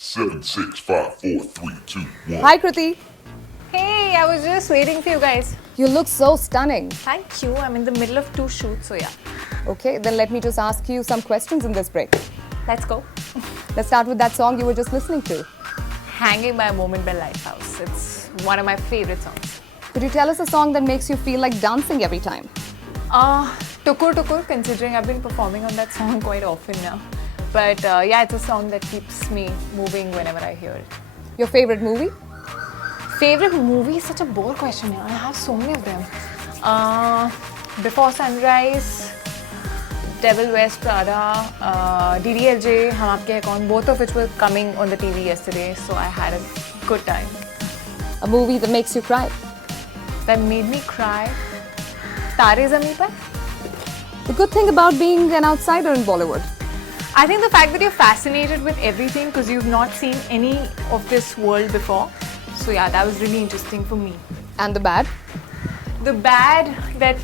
7, 6, 5, 4, 3, 2, 1. Hi Kriti. Hey, I was just waiting for you guys. You look so stunning. Thank you. I'm in the middle of 2 shoots, so yeah. Okay, then let me just ask you some questions in this break. Let's go. Let's start with that song you were just listening to. Hanging by a Moment by Lighthouse. It's one of my favorite songs. Could you tell us a song that makes you feel like dancing every time? Tukur Tukur, considering I've been performing on that song quite often now. But yeah, it's a song that keeps me moving whenever I hear it. Your favorite movie? Favorite movie is such a bold question. I have so many of them. Before Sunrise, Devil Wears Prada, DDLJ, Hum Aapke Hai Kaun, both of which were coming on the TV yesterday, so I had a good time. A movie that makes you cry? That made me cry. Tare Zameen Par. The good thing about being an outsider in Bollywood? I think the fact that you're fascinated with everything because you've not seen any of this world before. So yeah, that was really interesting for me. And the bad? The bad that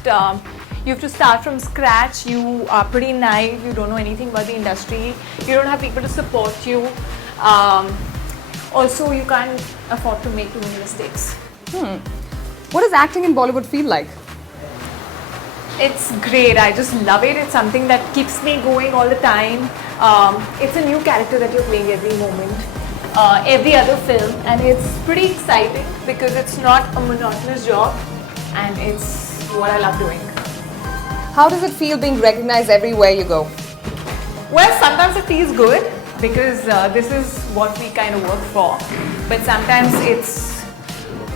you have to start from scratch, you are pretty naive, you don't know anything about the industry, you don't have people to support you. Also, you can't afford to make too many mistakes. What does acting in Bollywood feel like? It's great, I just love it. It's something that keeps me going all the time. It's a new character that you're playing every moment, every other film, and it's pretty exciting because it's not a monotonous job and it's what I love doing. How does it feel being recognized everywhere you go? Well, sometimes it feels good because this is what we kind of work for, but sometimes it's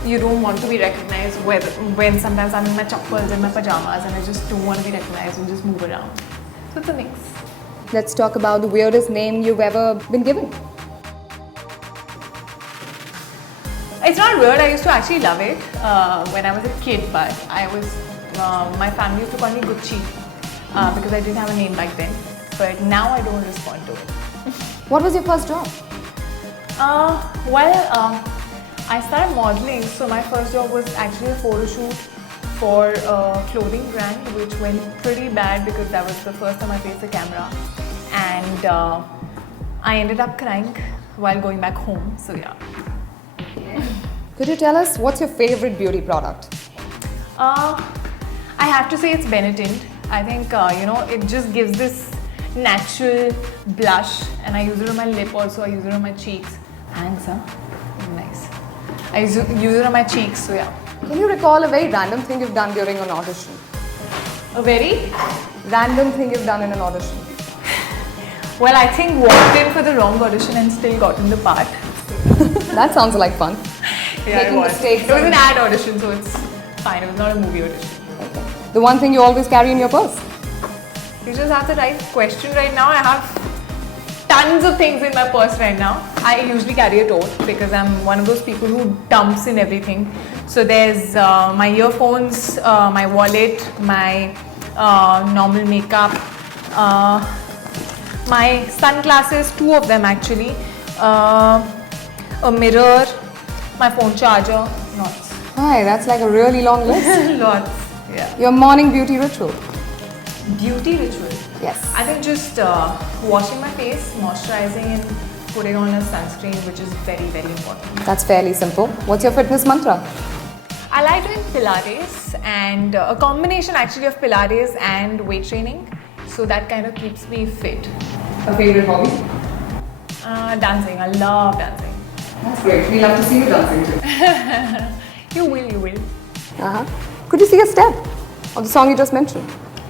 you don't want to be recognized when sometimes I'm in my chappals and my pajamas and I just don't want to be recognized and just move around. So it's a mix. Let's talk about the weirdest name you've ever been given. It's not weird, I used to actually love it when I was a kid, but my family used to call me Gucci because I didn't have a name back then, but now I don't respond to it. What was your first job? I started modeling, so my first job was actually a photo shoot for a clothing brand, which went pretty bad because that was the first time I faced the camera, and I ended up crying while going back home. So yeah. Could you tell us what's your favorite beauty product? I have to say it's Benetint. I think it just gives this natural blush, and I use it on my lip also. I use it on my cheeks. Thanks, huh? Nice. I use it on my cheeks, so yeah. Can you recall a very random thing you've done during an audition? A very Random thing you've done in an audition? well, I think walked in for the wrong audition and still gotten the part. That sounds like fun. Yeah, Making it was. mistakes It was and- an ad audition, so it's fine. It was not a movie audition. Okay. The one thing you always carry in your purse? You just have the right question right now. I have tons of things in my purse right now. I usually carry a tote because I'm one of those people who dumps in everything. So there's my earphones, my wallet, my normal makeup, my sunglasses, 2 of them actually, a mirror, my phone charger, lots. Hi, that's like a really long list. Lots, yeah. Your morning beauty ritual? Beauty ritual. Yes. I think just washing my face, moisturizing and putting on a sunscreen, which is very, very important. That's fairly simple. What's your fitness mantra? I like doing Pilates and a combination actually of Pilates and weight training. So that kind of keeps me fit. A favorite hobby? Dancing. I love dancing. That's great. We love to see you dancing too. You will. Could you see a step of the song you just mentioned?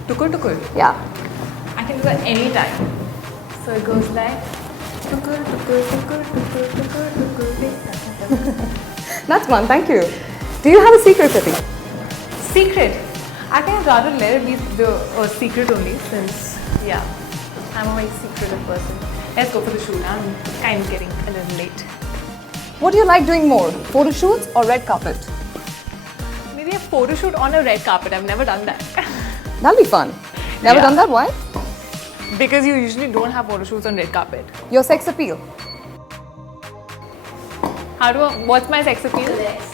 Tukur tukur. Yeah. I can do that anytime. So it goes like tukur tukur tukur tukur tukur tukur. That's one. Thank you. Do you have a secret, Kriti? Secret. I think I'd rather let it be the secret only since, yeah, I'm a very secretive person. Let's go for the shoot. I'm kind of getting a little late. What do you like doing more? Photo shoots or red carpet? Maybe a photo shoot on a red carpet. I've never done that. That'll be fun. Never Yeah. done that? Why? Because you usually don't have photo shoots on red carpet. Your sex appeal? What's my sex appeal? Legs.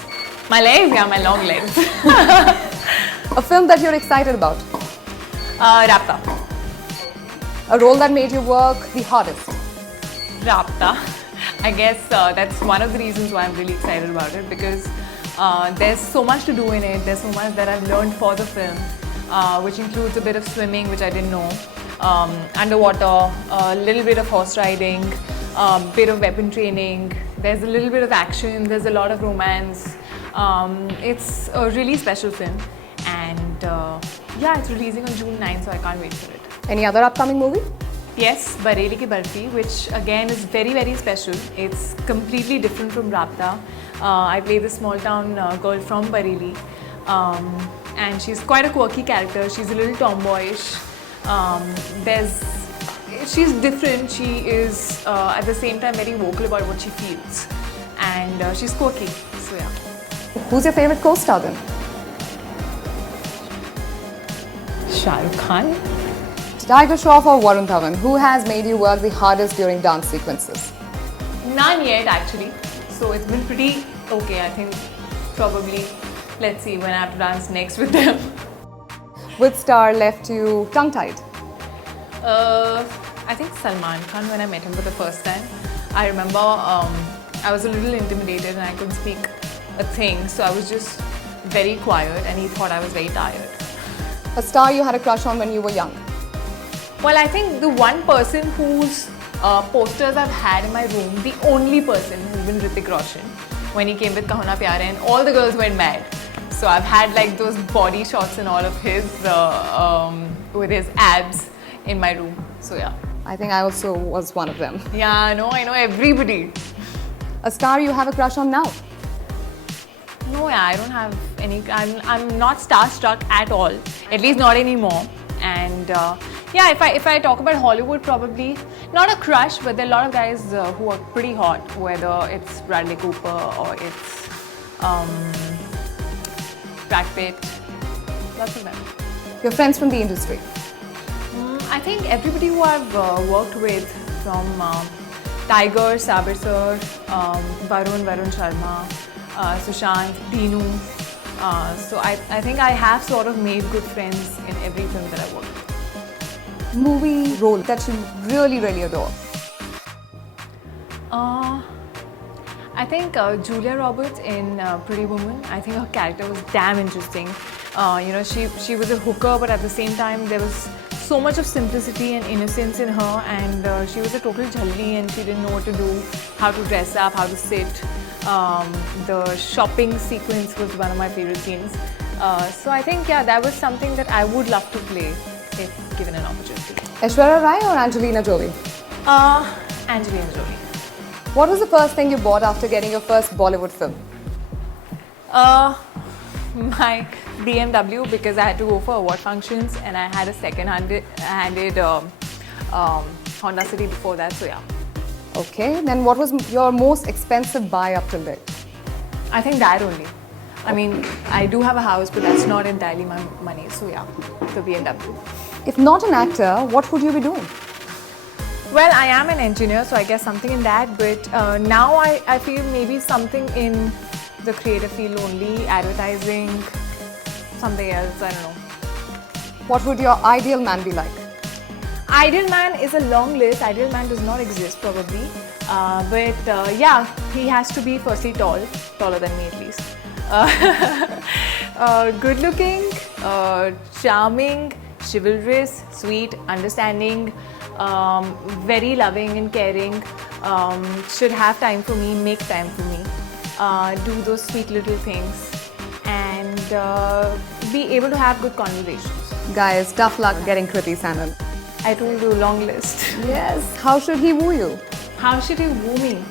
My legs? Yeah, my long legs. A film that you're excited about? Raabta. A role that made you work the hardest? Raabta. I guess that's one of the reasons why I'm really excited about it, because there's so much to do in it. There's so much that I've learned for the film, which includes a bit of swimming, which I didn't know, underwater, a little bit of horse riding, bit of weapon training. There's a little bit of action. There's a lot of romance. It's a really special film, and yeah, it's releasing on June 9th, so I can't wait for it. Any other upcoming movie? Yes, Bareilly Ki Barfi, which again is very, very special. It's completely different from Raabta. I play this small town girl from Bareilly, and she's quite a quirky character. She's a little tomboyish. She's different. She is at the same time very vocal about what she feels, and she's quirky. So yeah. Who's your favorite co-star then? Shah Rukh Khan. Tiger Shroff or Varun Dhawan? Who has made you work the hardest during dance sequences? None yet actually. So it's been pretty okay. I think probably, let's see when I have to dance next with them. Which star left you tongue-tied? I think Salman Khan, when I met him for the first time. I remember I was a little intimidated and I couldn't speak a thing. So I was just very quiet and he thought I was very tired. A star you had a crush on when you were young? Well, I think the one person whose posters I've had in my room, the only person has been Hrithik Roshan when he came with Kaho Na Pyare, and all the girls went mad. So I've had like those body shots and all of his with his abs in my room. So yeah. I think I also was one of them. Yeah, I know everybody. A star you have a crush on now? No, yeah, I don't have any. I'm not starstruck at all. At least not anymore. And yeah, if I talk about Hollywood, probably not a crush, but there are a lot of guys who are pretty hot. Whether it's Bradley Cooper or it's Brad Pitt, lots of them. Your friends from the industry? I think everybody who I've worked with, from Tiger, Sabir Sir, Varun Sharma, Sushant, Deenu. So I think I have sort of made good friends in every film that I worked with. Movie role that you really, really adore? I think Julia Roberts in Pretty Woman. I think her character was damn interesting. You know, she was a hooker, but at the same time there was so much of simplicity and innocence in her, and she was a total jhalli, and she didn't know what to do, how to dress up, how to sit. The shopping sequence was one of my favorite scenes. So I think, yeah, that was something that I would love to play if given an opportunity. Aishwarya Rai or Angelina Jolie? Angelina Jolie. What was the first thing you bought after getting your first Bollywood film? My BMW, because I had to go for award functions and I had a second-handed Honda City before that, so yeah. Okay, then what was your most expensive buy up till date? I think that only. I mean, I do have a house, but that's not entirely my money, so yeah, the BMW. If not an actor, what would you be doing? Well, I am an engineer, so I guess something in that, but now I feel maybe something in the creative field only, advertising, something else, I don't know. What would your ideal man be like? Ideal man is a long list. Ideal man does not exist probably, but yeah, he has to be firstly taller than me at least. Good looking, charming, chivalrous, sweet, understanding, very loving and caring, should have time for me, make time for me, do those sweet little things, and be able to have good conversations. Guys, tough luck getting Kriti Sanon. I told you, long list. Yes. How should he woo you? How should he woo me?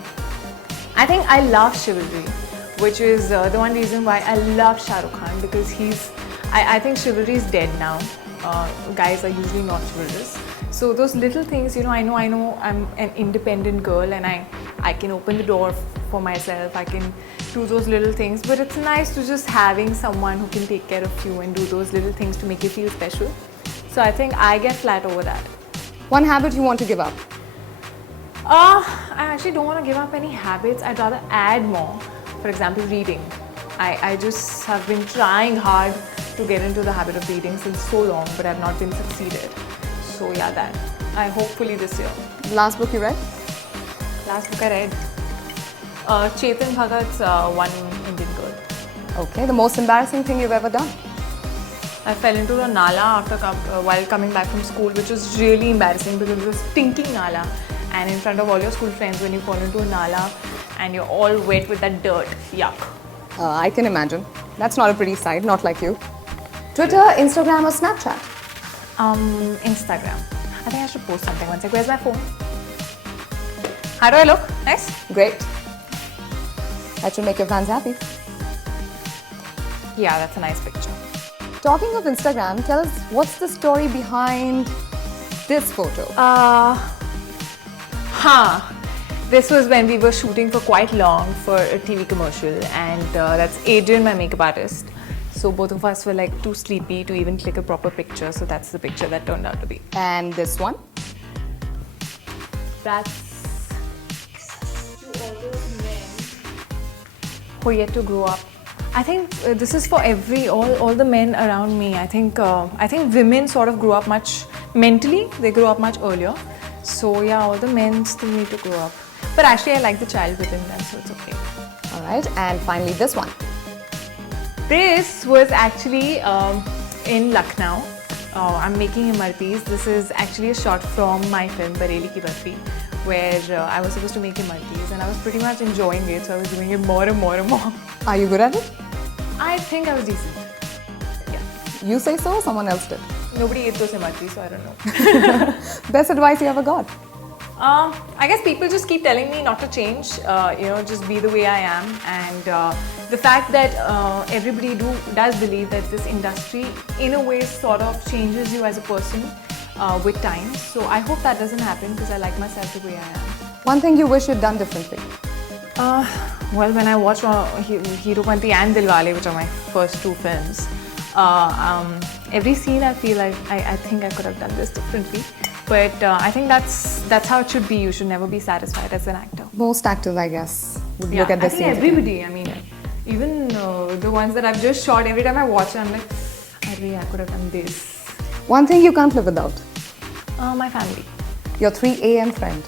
I think I love chivalry, which is the one reason why I love Shah Rukh Khan, because I think chivalry is dead now. Guys are usually not chivalrous. So those little things, you know, I know I'm an independent girl and I can open the door for myself. I can do those little things, but it's nice to just having someone who can take care of you and do those little things to make you feel special. So I think I get flat over that. One habit you want to give up? I actually don't want to give up any habits. I'd rather add more. For example, reading. I just have been trying hard to get into the habit of reading since so long, but I've not been succeeded. So yeah, that. Hopefully this year. Last book you read? Last book I read, Chetan Bhagat's One Indian Girl. Okay, the most embarrassing thing you've ever done? I fell into a nala while coming back from school, which was really embarrassing because it was a stinking nala. And in front of all your school friends, when you fall into a nala and you're all wet with that dirt, yuck. I can imagine. That's not a pretty sight, not like you. Twitter, Instagram or Snapchat? Instagram. I think I should post something one sec. Where's my phone? How do I look? Nice? Great. That should make your fans happy. Yeah, that's a nice picture. Talking of Instagram, tell us what's the story behind this photo? This was when we were shooting for quite long for a TV commercial, and that's Adrian, my makeup artist. So both of us were like too sleepy to even click a proper picture, so that's the picture that turned out to be. And this one? That's to all those men who are yet to grow up. I think this is for all the men around me. I think women sort of grow up much mentally. They grow up much earlier. So yeah, all the men still need to grow up. But actually, I like the child within them, so it's okay. All right, and finally this one. This was actually in Lucknow. I'm making Imartis. This is actually a shot from my film Bareli Ki Barfi, where I was supposed to make Imartis, and I was pretty much enjoying it, so I was doing it more and more and more. Are you good at it? I think I was decent. Yeah. You say so or someone else did? Nobody ate those Imartis, so I don't know. Best advice you ever got? I guess people just keep telling me not to change, just be the way I am. And the fact that everybody does believe that this industry, in a way, sort of changes you as a person with time. So I hope that doesn't happen because I like myself the way I am. One thing you wish you'd done differently? Well, when I watched Heropanti and Dilwale, which are my first two films, every scene I feel like I think I could have done this differently. But I think that's how it should be. You should never be satisfied as an actor. Most actors, I guess, would look at this scene. I think everybody. I mean, even the ones that I've just shot, every time I watch it, I'm like, I could have done this. One thing you can't live without? My family. Your 3 a.m. friend?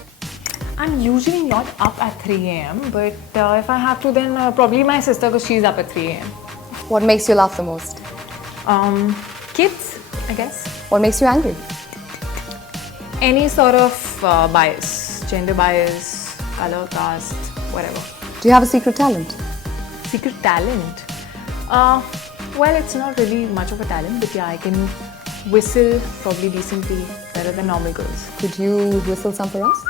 I'm usually not up at 3 a.m. But if I have to, then probably my sister, because she's up at 3 a.m. What makes you laugh the most? Kids, I guess. What makes you angry? Any sort of bias, gender bias, color, caste, whatever. Do you have a secret talent? Secret talent? Well, it's not really much of a talent, but yeah, I can whistle probably decently, better than normal girls. Could you whistle some for us?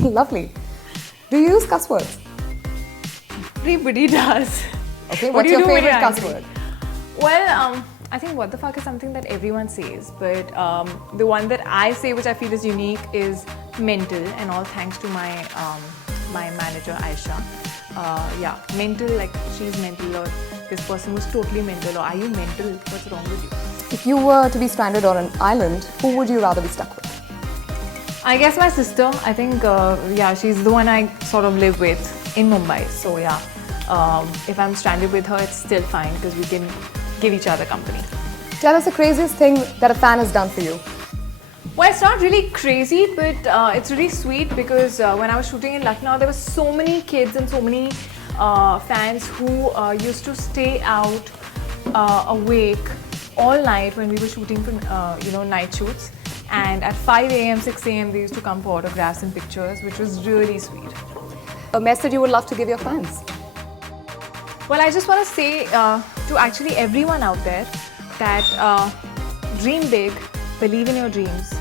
Lovely. Do you use cuss words? Everybody does. Okay, what's your favorite cuss word? Well, I think what the fuck is something that everyone says, but the one that I say which I feel is unique is mental, and all thanks to my my manager Aisha. Yeah, mental, like she's mental, or this person was totally mental, or are you mental? What's wrong with you? If you were to be stranded on an island, who would you rather be stuck with? I guess my sister. I think, yeah, she's the one I sort of live with in Mumbai. So yeah, if I'm stranded with her, it's still fine because we can give each other company. Tell us the craziest thing that a fan has done for you. Well, it's not really crazy, but it's really sweet because when I was shooting in Lucknow, there were so many kids and so many fans who used to stay out awake all night when we were shooting for night shoots. And at 5 a.m., 6 a.m., they used to come for autographs and pictures, which was really sweet. A message you would love to give your fans? Well, I just want to say to actually everyone out there that dream big, believe in your dreams,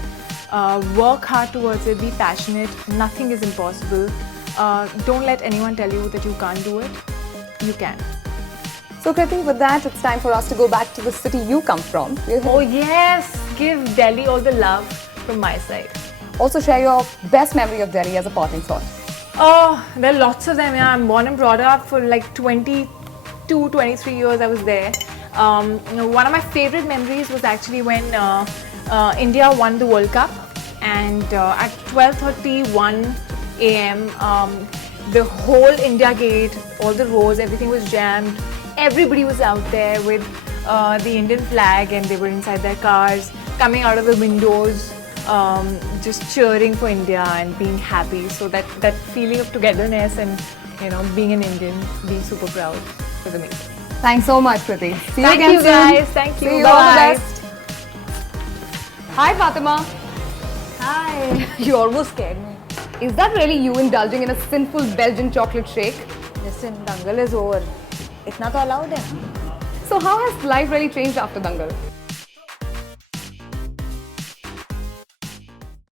work hard towards it, be passionate, nothing is impossible. Don't let anyone tell you that you can't do it. You can. So Kriti, with that, it's time for us to go back to the city you come from. Oh yes, give Delhi all the love from my side. Also share your best memory of Delhi as a parting thought. Oh, there are lots of them. Yeah, I'm born and brought up for like 22, 23 years I was there. One of my favorite memories was actually when India won the World Cup, and at 12:31 a.m. The whole India Gate, all the roads, everything was jammed. Everybody was out there with the Indian flag, and they were inside their cars. coming out of the windows, just cheering for India and being happy. So that feeling of togetherness and being an Indian, being super proud for the meet. Thanks so much, Kriti. See you Thank again you soon. guys. Thank you. See you. Bye. All the best. Hi, Fatima. Hi. You almost scared me. Is that really you indulging in a sinful Belgian chocolate shake? Listen, Dangal is over. Itna to allowed hai. So how has life really changed after Dangal?